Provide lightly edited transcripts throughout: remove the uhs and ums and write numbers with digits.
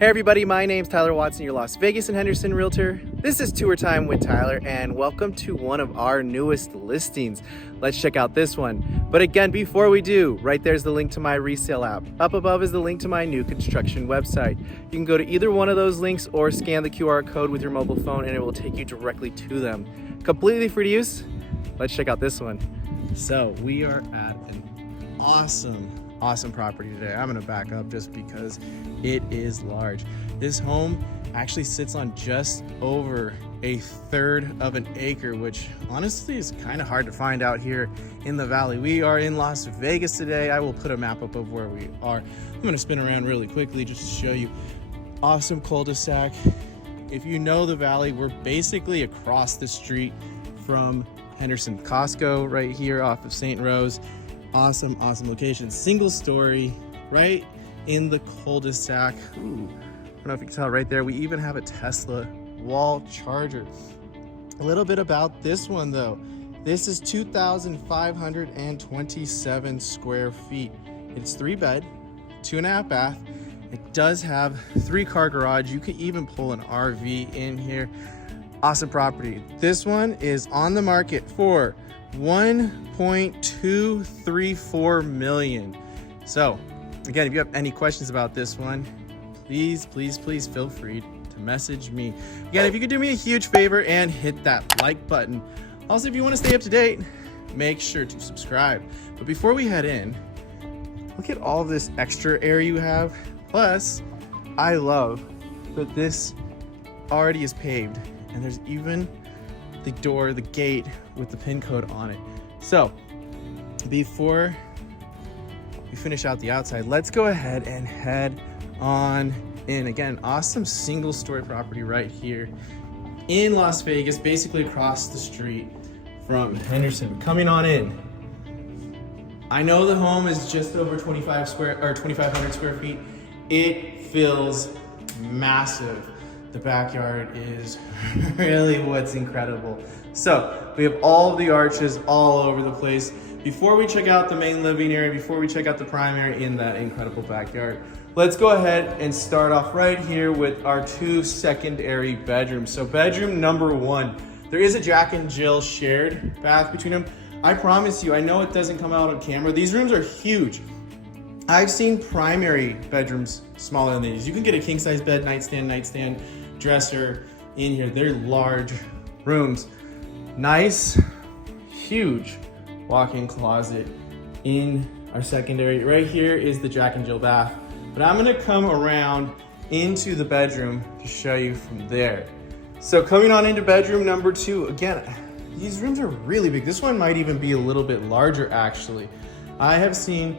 Hey everybody, my name's Tyler Watson, your Las Vegas and Henderson Realtor. This is Tour Time with Tyler and welcome to one of our newest listings. Let's check out this one. But again, before we do, right there's the link to my resale app. Up above is the link to my new construction website. You can go to either one of those links or scan the QR code with your mobile phone and it will take you directly to them. Completely free to use. Let's check out this one. So we are at an awesome property today. I'm gonna back up just because it is large. This home actually sits on just over a third of an acre, which honestly is kind of hard to find out here in the valley. We are in Las Vegas today. I will put a map up of where we are. I'm gonna spin around really quickly just to show you. Awesome cul-de-sac. If you know the valley, we're basically across the street from Henderson Costco right here off of St. Rose. Awesome location. Single story right in the cul-de-sac. Ooh, I don't know if you can tell right there. We even have a Tesla wall charger. A little bit about this one though. This is 2,527 square feet. It's 3-bed, 2.5 bath. It does have 3-car garage. You could even pull an RV in here. Awesome property. This one is on the market for $1.234 million. So again, if you have any questions about this one, please feel free to message me. Again, if you could do me a huge favor and hit that like button. Also, if you want to stay up to date, make sure to subscribe. But before we head in, look at all this extra area you have. Plus, I love that this already is paved and there's even the door, the gate with the pin code on it. So before we finish out the outside, let's go ahead and head on in. Again, awesome single story property right here in Las Vegas, basically across the street from Henderson. Coming on in. I know the home is just over 2,500 square feet. It feels massive. The backyard is really what's incredible. So we have all of the arches all over the place. Before we check out the main living area, before we check out the primary in that incredible backyard, let's go ahead and start off right here with our 2 secondary bedrooms. So bedroom number 1, there is a Jack and Jill shared bath between them. I promise you, I know it doesn't come out on camera. These rooms are huge. I've seen primary bedrooms smaller than these. You can get a king size bed, nightstand, dresser in here. They're large rooms. Nice, huge walk-in closet in our secondary. Right here is the Jack and Jill bath. But I'm gonna come around into the bedroom to show you from there. So coming on into bedroom number 2, again, these rooms are really big. This one might even be a little bit larger actually. I have seen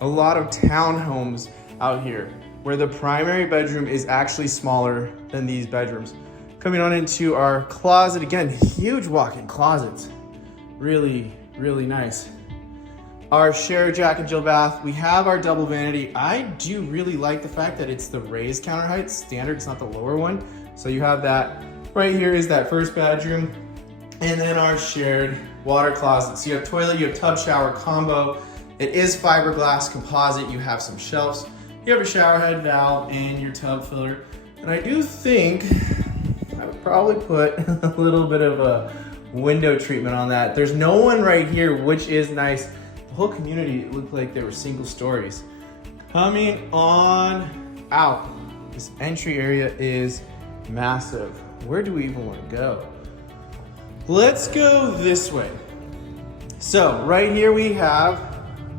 a lot of townhomes out here where the primary bedroom is actually smaller than these bedrooms. Coming on into our closet, again, huge walk-in closets. Really nice. Our shared Jack and Jill bath. We have our double vanity. I do really like the fact that it's the raised counter height standard. It's not the lower one. So you have that. Right here is that first bedroom. And then our shared water closet. So you have toilet, you have tub shower combo. It is fiberglass composite. You have some shelves. You have a shower head valve and your tub filler. And I do think I would probably put a little bit of a window treatment on that. There's no one right here, which is nice. The whole community looked like they were single stories. Coming on out, this entry area is massive. Where do we even want to go? Let's go this way. So right here we have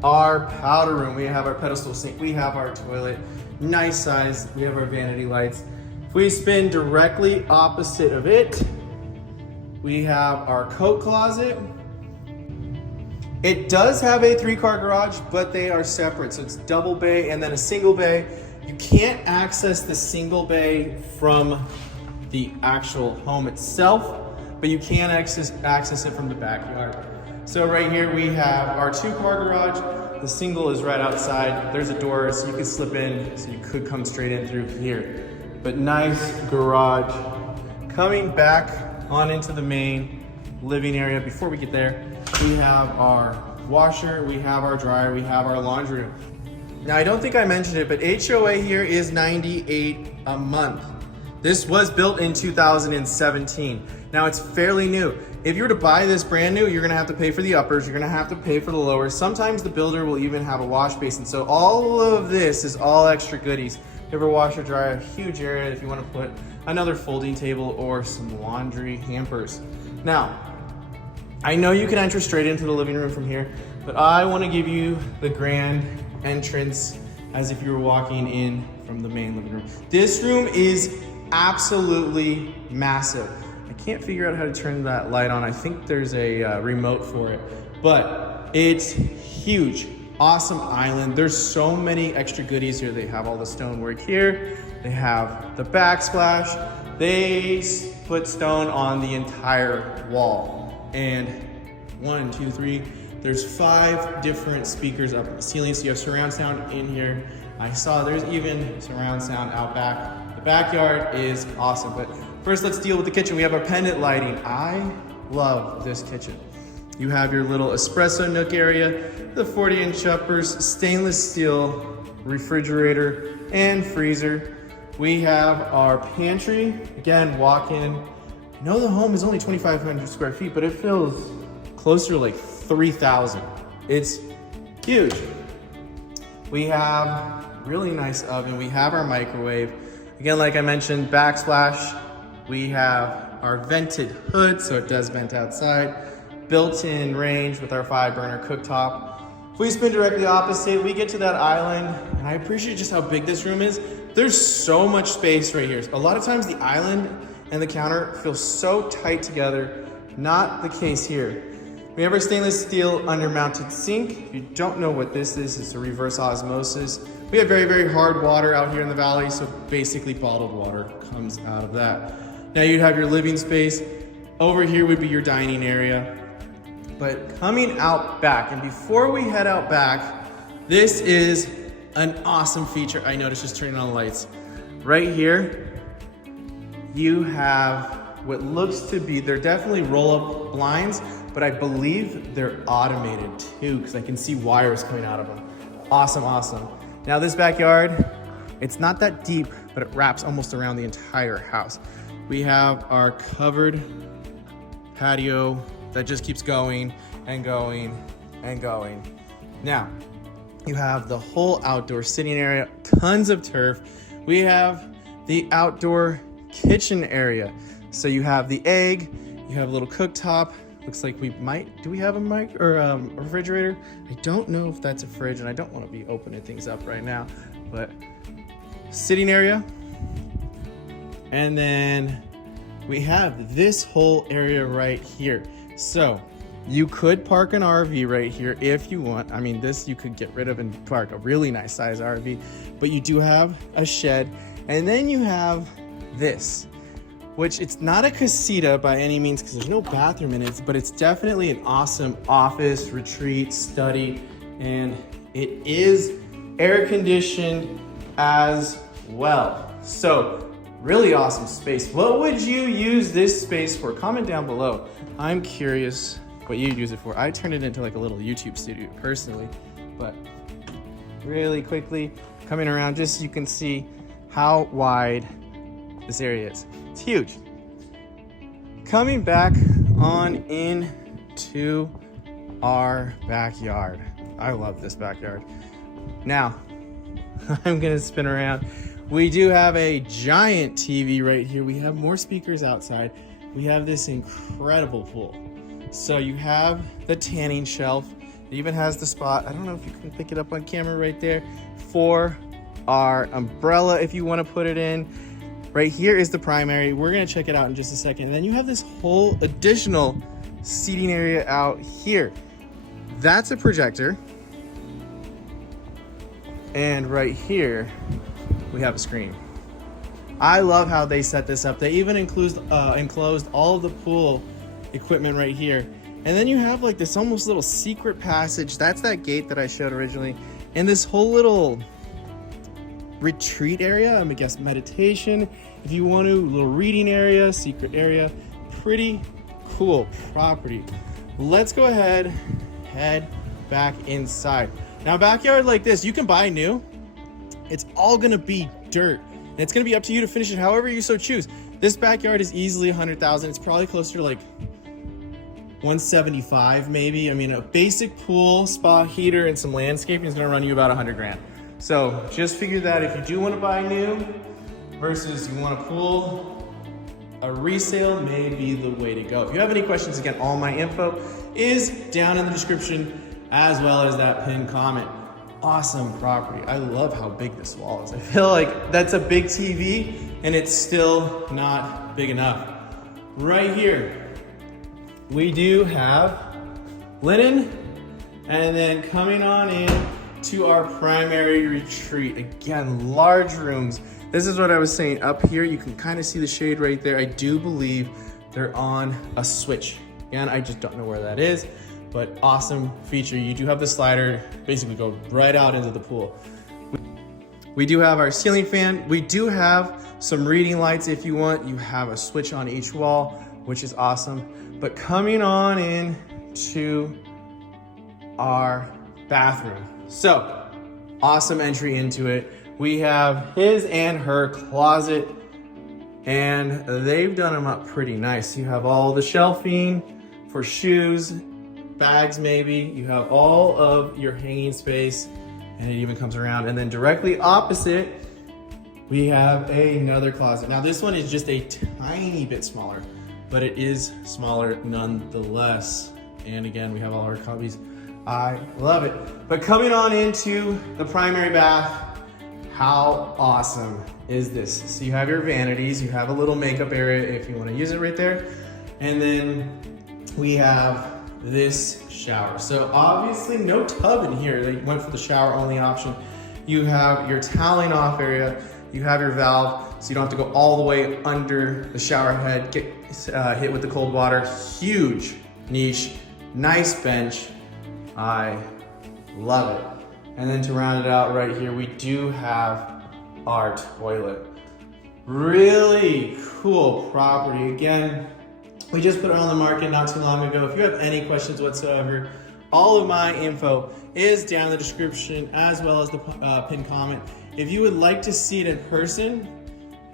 our powder room. We have our pedestal sink. We have our toilet, nice size. We have our vanity lights. If we spin directly opposite of it, we have our coat closet. It does have a 3-car garage, but they are separate. So it's double bay and then a single bay. You can't access the single bay from the actual home itself, but you can access it from the backyard. So right here we have our 2-car garage. The single is right outside. There's a door so you can slip in, so you could come straight in through here. But nice garage. Coming back on into the main living area. Before we get there, we have our washer, we have our dryer, we have our laundry room. Now, I don't think I mentioned it, but HOA here is $98 a month. This was built in 2017. Now, it's fairly new. If you were to buy this brand new, you're gonna have to pay for the uppers, you're gonna have to pay for the lowers. Sometimes the builder will even have a wash basin. So all of this is all extra goodies. If you ever wash or dry, a huge area if you wanna put another folding table or some laundry hampers. Now, I know you can enter straight into the living room from here, but I wanna give you the grand entrance as if you were walking in from the main living room. This room is absolutely massive. I can't figure out how to turn that light on. I think there's a remote for it, but it's huge. Awesome island. There's so many extra goodies here. They have all the stonework here. They have the backsplash. They put stone on the entire wall. And 1, 2, 3, there's 5 different speakers up in the ceiling. So you have surround sound in here. I saw there's even surround sound out back. The backyard is awesome, but first let's deal with the kitchen. We have our pendant lighting. I love this kitchen. You have your little espresso nook area, the 40-inch uppers, stainless steel refrigerator and freezer. We have our pantry. Again, walk in. I know the home is only 2,500 square feet, but it feels closer to like 3,000. It's huge. We have really nice oven. We have our microwave. Again, like I mentioned, backsplash. We have our vented hood, so it does vent outside. Built-in range with our 5-burner cooktop. If we spin directly opposite, we get to that island, and I appreciate just how big this room is. There's so much space right here. A lot of times the island and the counter feel so tight together. Not the case here. We have our stainless steel undermounted sink. If you don't know what this is, it's a reverse osmosis. We have very, very hard water out here in the valley, so basically bottled water comes out of that. Now you'd have your living space. Over here would be your dining area. But coming out back, and before we head out back, this is an awesome feature I noticed just turning on the lights. Right here, you have what looks to be, they're definitely roll-up blinds, but I believe they're automated too, because I can see wires coming out of them. Awesome, awesome. Now this backyard, it's not that deep, but it wraps almost around the entire house. We have our covered patio that just keeps going and going and going. Now, you have the whole outdoor sitting area, tons of turf. We have the outdoor kitchen area. So you have the egg, you have a little cooktop. Looks like we might, do we have a mic or a refrigerator? I don't know if that's a fridge, and I don't want to be opening things up right now, but sitting area. And then we have this whole area right here. So you could park an RV right here if you want. I mean, this you could get rid of and park a really nice size RV, but you do have a shed. And then you have this, which it's not a casita by any means because there's no bathroom in it, but it's definitely an awesome office, retreat, study, and it is air conditioned as well. So really awesome space. What would you use this space for? Comment down below. I'm curious what you'd use it for. I turned it into like a little YouTube studio personally, but really quickly coming around just so you can see how wide this area is. It's huge. Coming back on into our backyard. I love this backyard. Now, I'm gonna spin around. We do have a giant TV right here. We have more speakers outside. We have this incredible pool. So you have the tanning shelf. It even has the spot, I don't know if you can pick it up on camera right there, for our umbrella if you wanna put it in. Right here is the primary. We're gonna check it out in just a second. And then you have this whole additional seating area out here. That's a projector. And right here, we have a screen. I love how they set this up. They even enclosed all of the pool equipment right here. And then you have like this almost little secret passage. That's that gate that I showed originally. And this whole little retreat area, I guess meditation, if you want to, little reading area, secret area. Pretty cool property. Let's go ahead, head back inside. Now, a backyard like this, you can buy new. It's all gonna be dirt. And it's gonna be up to you to finish it however you so choose. This backyard is easily 100,000. It's probably closer to like 175 maybe. I mean, a basic pool, spa heater, and some landscaping is gonna run you about 100 grand. So just figure that if you do wanna buy new versus you want a pool, a resale may be the way to go. If you have any questions, again, all my info is down in the description as well as that pinned comment. Awesome property. I love how big this wall is. I feel like that's a big TV and it's still not big enough. Right here, we do have linen, and then coming on in to our primary retreat. Again, large rooms. This is what I was saying up here. You can kind of see the shade right there. I do believe they're on a switch. Again, I just don't know where that is, but awesome feature. You do have the slider, basically go right out into the pool. We do have our ceiling fan. We do have some reading lights if you want. You have a switch on each wall, which is awesome. But coming on in to our bathroom. So, awesome entry into it. We have his and her closet, and they've done them up pretty nice. You have all the shelving for shoes, bags maybe. You have all of your hanging space, and it even comes around. And then directly opposite, we have another closet. Now this one is just a tiny bit smaller, but it is smaller nonetheless. And again, we have all our cubbies. I love it. But coming on into the primary bath, how awesome is this? So you have your vanities, you have a little makeup area if you want to use it right there. And then we have this shower. So obviously no tub in here. They went for the shower only option. You have your toweling off area. You have your valve, so you don't have to go all the way under the shower head, get hit with the cold water. Huge niche, nice bench. I love it. And then to round it out right here, we do have our toilet. Really cool property. Again, we just put it on the market not too long ago. If you have any questions whatsoever, all of my info is down in the description as well as the pinned comment. If you would like to see it in person,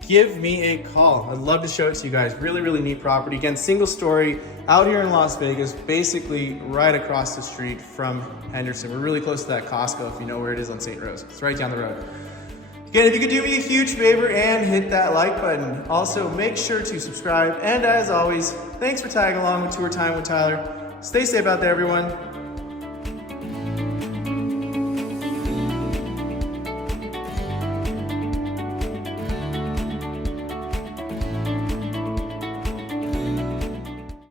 give me a call. I'd love to show it to you guys. Really, really neat property. Again, single story out here in Las Vegas, basically right across the street from Henderson. We're really close to that Costco if you know where it is on St. Rose. It's right down the road. Again, if you could do me a huge favor and hit that like button. Also, make sure to subscribe. And as always, thanks for tagging along with Tour Time with Tyler. Stay safe out there, everyone.